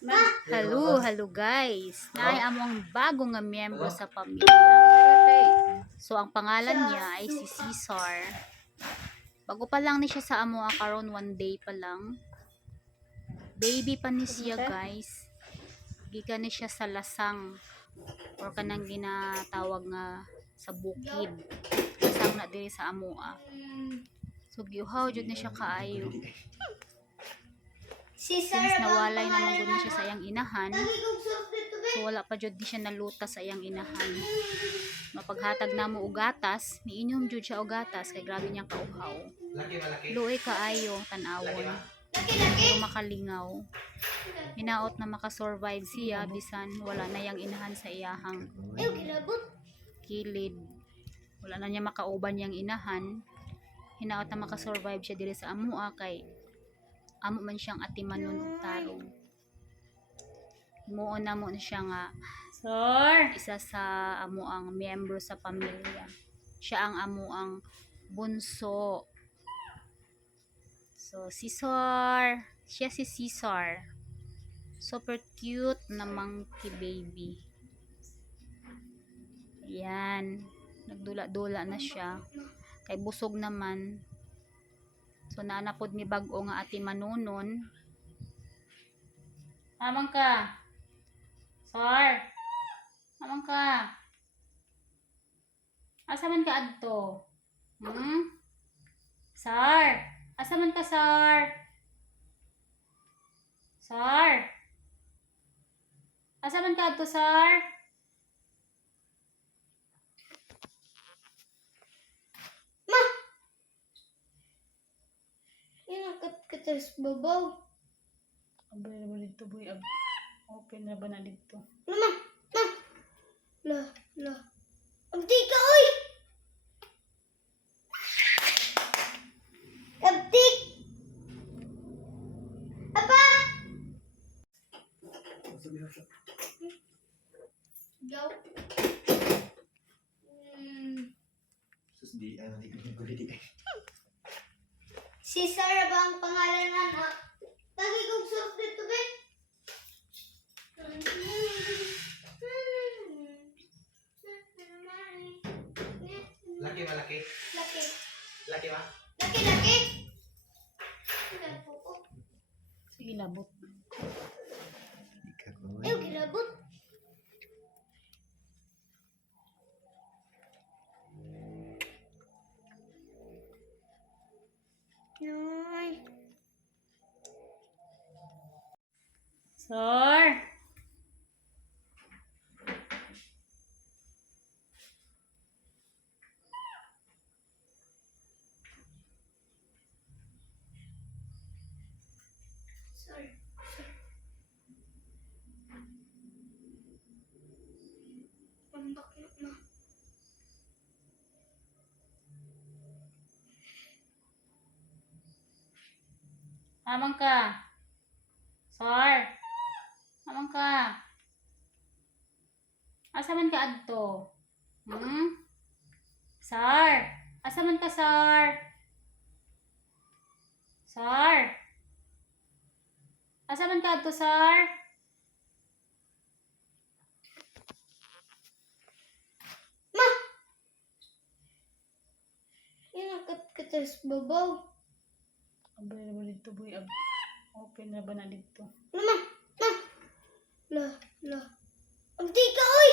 Hello guys. Naay among bago nga miyembro sa pamilya. So ang pangalan niya ay si Cesar. Bago pa lang ni siya sa amo karon 1 day pa lang. Baby pa ni siya guys. Gikan ni siya sa lasang or kanang ginatawag nga sa bukid. Lasang na diri sa amoa. So giuhaw jud ni siya kaayo. Since nawalay naman gud siya sa iyang inahan, so wala pa jud di siya nalutas sa iyang inahan. Mapaghatag namo og gatas, niinom jud siya og gatas kay grabe niyang kauhaw. Luoy kaayo tan-awon. Pero makalingaw. Hinaot na makasurvive siya bisan wala na yang inahan sa iyahang kilid. Wala na niya makauban yang inahan. Hinaot na makasurvive siya diri sa amoa kay amo man siyang atimanon og tarong. Himuon na mo siya nga isa sa amo ang miyembro sa pamilya. Siya ang amo ang bunso. So Cesar, siya si Cesar. Super cute na monkey baby. Ayan, nagdula-dula na siya. Kay busog naman. So nanapod mi bag-o nga ati manunon. Amang ka. Sar. Amang ka. Asa man ka adto? Sar. Asa man ka, Sar? Sar. Asa man ka adto, Sar? Katas babaw. Abay na ba dito, boy? Open na ba na dito? La. Abdi ka, oy! Abdi! Apa? Gaw. Sus di di. Cesar ba ang pangalan na na? Lagi kong surf dito, be. Laki malaki. Laki. Laki ma. Laki. Ginabot. Sige, labot. Ayaw, ginabot. Ay. Sar. Sorry. Pambaklo na. Amang ka. Sar. Amang ka. Asa man ka adto? Sar. Asa man ka, Sar? Sar. Asa man ka adto, Sar? Yan ang katas babaw. Abay na ba dito, boy? Open na ba na dito? La. Abdi ka, oy!